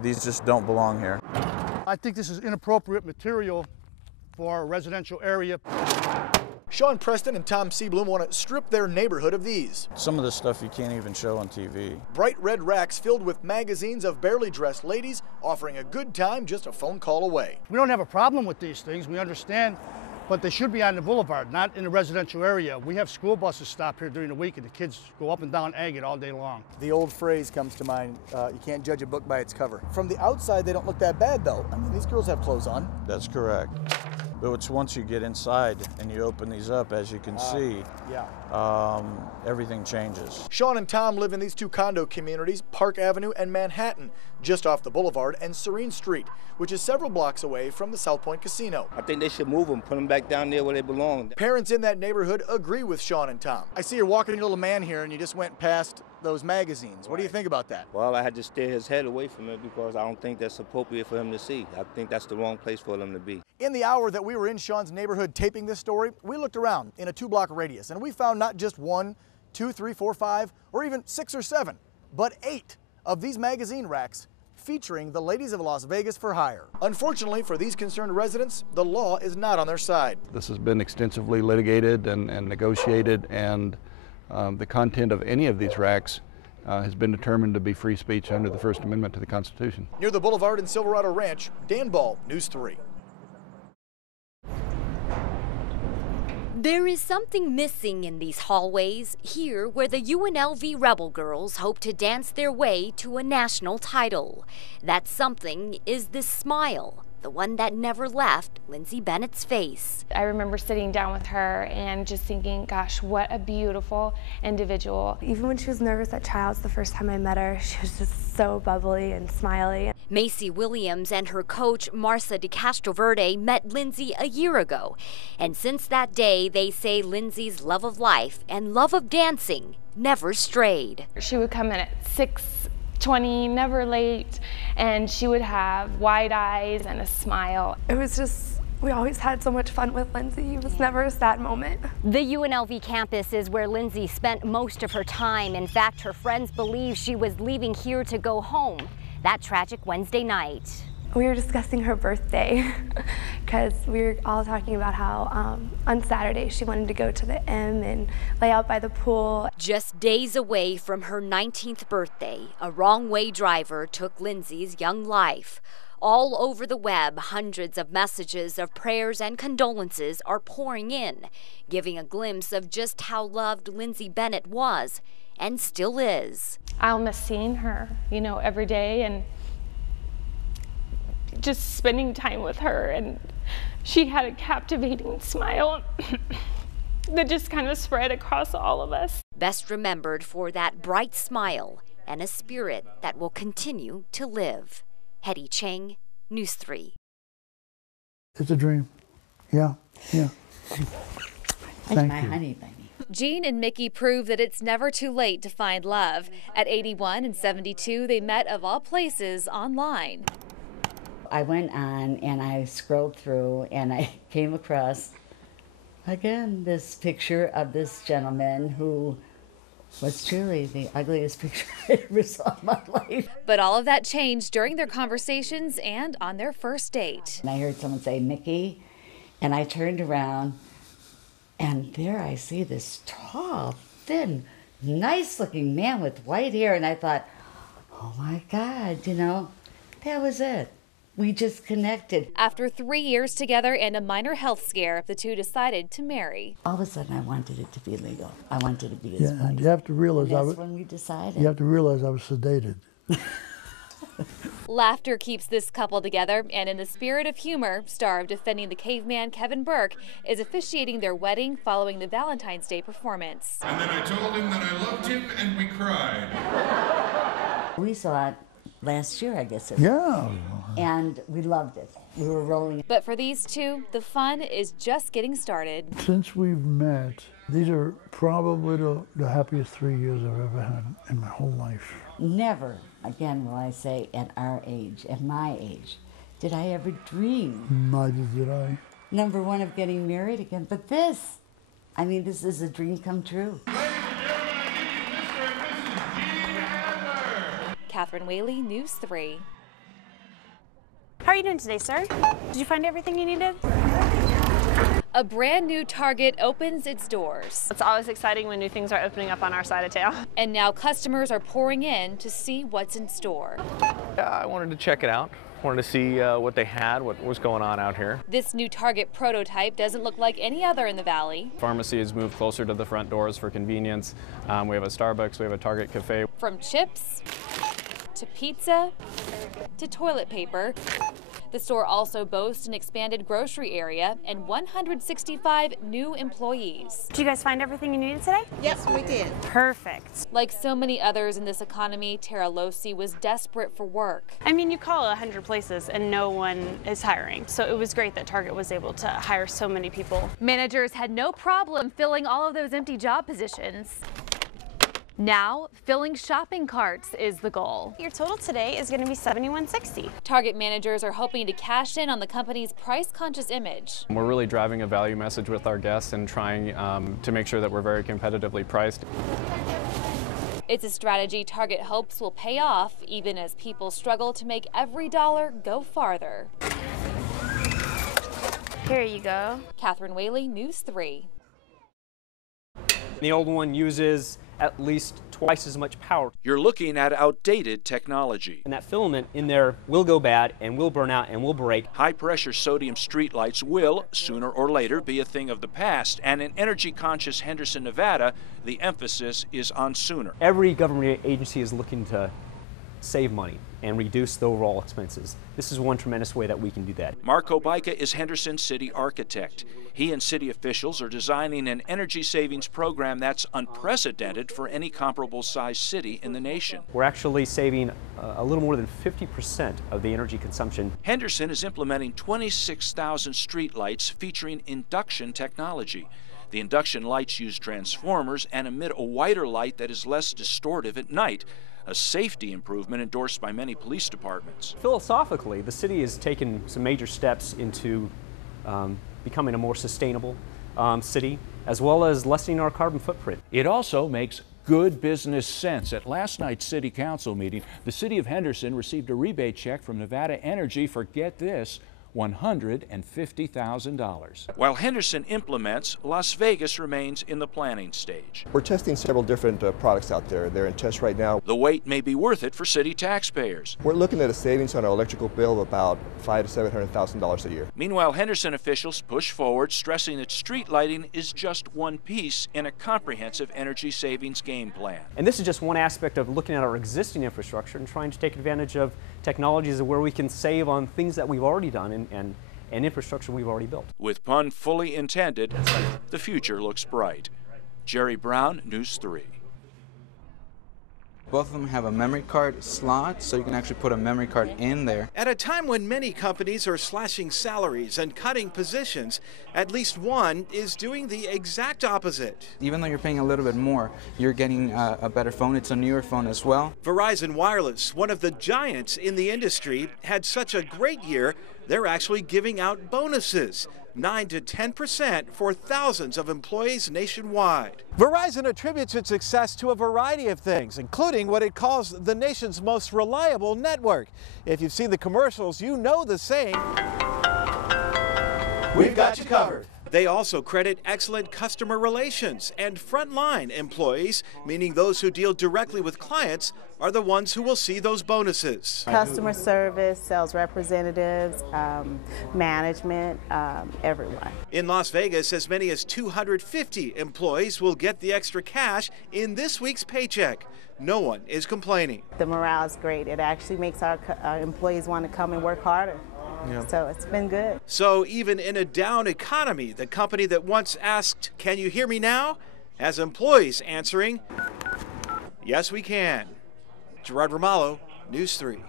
These just don't belong here. I think this is inappropriate material for a residential area. Sean Preston and Tom Seablum want to strip their neighborhood of these. Some of this stuff you can't even show on TV. Bright red racks filled with magazines of barely dressed ladies offering a good time just a phone call away. We don't have a problem with these things, we understand, but they should be on the boulevard, not in a residential area. We have school buses stop here during the week and the kids go up and down Agate all day long. The old phrase comes to mind, you can't judge a book by its cover. From the outside, they don't look that bad though. I mean, these girls have clothes on. That's correct. But it's once you get inside and you open these up, as you can see, everything changes. Sean and Tom live in these two condo communities, Park Avenue and Manhattan, just off the boulevard and Serene Street, which is several blocks away from the South Point Casino. I think they should move them, put them back down there where they belong. Parents in that neighborhood agree with Sean and Tom. I see you're walking your little man here and you just went past those magazines. What do you think about that? Well, I had to steer his head away from it because I don't think that's appropriate for him to see. I think that's the wrong place for them to be. In the hour that we were in Sean's neighborhood taping this story, we looked around in a 2-block radius and we found not just 1, 2, 3, 4, 5, or even 6 or 7, but 8 of these magazine racks featuring the ladies of Las Vegas for hire. Unfortunately for these concerned residents, the law is not on their side. This has been extensively litigated and negotiated, and the content of any of these racks has been determined to be free speech under the First Amendment to the Constitution. Near the boulevard in Silverado Ranch, Dan Ball, News 3. There is something missing in these hallways, here where the UNLV Rebel Girls hope to dance their way to a national title. That something is this smile, the one that never left Lindsay Bennett's face. I remember sitting down with her and just thinking, gosh, what a beautiful individual. Even when she was nervous at tryouts the first time I met her, she was just so bubbly and smiley. Macy Williams and her coach, Marcia de Castroverde, met Lindsay a year ago. And since that day, they say Lindsay's love of life and love of dancing never strayed. She would come in at 6:20, never late, and she would have wide eyes and a smile. It was just, we always had so much fun with Lindsay. It was never a sad moment. The UNLV campus is where Lindsay spent most of her time. In fact, her friends believe she was leaving here to go home that tragic Wednesday night. We were discussing her birthday because we were all talking about how on Saturday she wanted to go to the M and lay out by the pool. Just days away from her 19th birthday, a wrong-way driver took Lindsay's young life. All over the web, hundreds of messages of prayers and condolences are pouring in, giving a glimpse of just how loved Lindsay Bennett was and still is. I'll miss seeing her, you know, every day and just spending time with her. And she had a captivating smile that just kind of spread across all of us. Best remembered for that bright smile and a spirit that will continue to live. Hetty Chang, News 3. It's a dream. Yeah. Thank my you. honey bunny. Jean and Mickey prove that it's never too late to find love. At 81 and 72, they met, of all places, online. I went on and I scrolled through and I came across, again, this picture of this gentleman who was truly the ugliest picture I ever saw in my life. But all of that changed during their conversations and on their first date. And I heard someone say, Mickey, and I turned around, and there I see this tall, thin, nice-looking man with white hair, and I thought, oh my God, you know, that was it. We just connected. After 3 years together and a minor health scare, the two decided to marry. All of a sudden, I wanted it to be legal. I wanted to be his wife. And you have to realize that's when we decided. You have to realize I was sedated. Laughter keeps this couple together, and in the spirit of humor, star of Defending the Caveman Kevin Burke is officiating their wedding following the Valentine's Day performance. And then I told him that I loved him, and we cried. We saw it last year, I guess. Yeah. And we loved it. We were rolling. But for these two, the fun is just getting started. Since we've met, these are probably the happiest 3 years I've ever had in my whole life. Never, again, will I say, at our age, at my age, did I ever dream. Neither did I. Number one, of getting married again. But this, I mean, this is a dream come true. Catherine Whaley, News 3. you doing today, sir? Did you find everything you needed? A brand new Target opens its doors. It's always exciting when new things are opening up on our side of town. And now customers are pouring in to see what's in store. I wanted to check it out. Wanted to see what they had, what was going on out here. This new Target prototype doesn't look like any other in the Valley. Pharmacy has moved closer to the front doors for convenience. We have a Starbucks, we have a Target cafe. From chips to pizza to toilet paper. The store also boasts an expanded grocery area and 165 new employees. Did you guys find everything you needed today? Yes, we did. Perfect. Like so many others in this economy, Tara Losi was desperate for work. I mean, you call 100 places and no one is hiring. So it was great that Target was able to hire so many people. Managers had no problem filling all of those empty job positions. Now, filling shopping carts is the goal. Your total today is going to be $71.60. Target managers are hoping to cash in on the company's price-conscious image. We're really driving a value message with our guests and trying to make sure that we're very competitively priced. It's a strategy Target hopes will pay off, even as people struggle to make every dollar go farther. Here you go. Catherine Whaley, News 3. The old one uses at least twice as much power. You're looking at outdated technology. And that filament in there will go bad and will burn out and will break. High-pressure sodium streetlights will, sooner or later, be a thing of the past. And in energy-conscious Henderson, Nevada, the emphasis is on sooner. Every government agency is looking to save money and reduce the overall expenses. This is one tremendous way that we can do that. Marco Bica is Henderson's city architect. He and city officials are designing an energy savings program that's unprecedented for any comparable sized city in the nation. We're actually saving a little more than 50% of the energy consumption. Henderson is implementing 26,000 streetlights featuring induction technology. The induction lights use transformers and emit a whiter light that is less distortive at night, a safety improvement endorsed by many police departments. Philosophically, the city has taken some major steps into becoming a more sustainable city, as well as lessening our carbon footprint. It also makes good business sense. At last night's City Council meeting, the City of Henderson received a rebate check from Nevada Energy for, get this, $150,000. While Henderson implements, Las Vegas remains in the planning stage. We're testing several different products out there. They're in test right now. The wait may be worth it for city taxpayers. We're looking at a savings on our electrical bill of about $500,000 to $700,000 a year. Meanwhile, Henderson officials push forward, stressing that street lighting is just one piece in a comprehensive energy savings game plan. And this is just one aspect of looking at our existing infrastructure and trying to take advantage of technologies where we can save on things that we've already done and infrastructure we've already built. With pun fully intended, the future looks bright. Jerry Brown, News 3. Both of them have a memory card slot, so you can actually put a memory card in there. At a time when many companies are slashing salaries and cutting positions, at least one is doing the exact opposite. Even though you're paying a little bit more, you're getting a better phone. It's a newer phone as well. Verizon Wireless, one of the giants in the industry, had such a great year, they're actually giving out bonuses. 9 to 10% for thousands of employees nationwide. Verizon attributes its success to a variety of things, including what it calls the nation's most reliable network. If you've seen the commercials, you know the saying, "We've got you covered." They also credit excellent customer relations and frontline employees, meaning those who deal directly with clients are the ones who will see those bonuses. Customer service, sales representatives, management, everyone. In Las Vegas, as many as 250 employees will get the extra cash in this week's paycheck. No one is complaining. The morale is great. It actually makes our employees want to come and work harder. Yeah. So it's been good. So even in a down economy, the company that once asked, "Can you hear me now?" has employees answering, "Yes, we can." Gerard Romalo, News 3.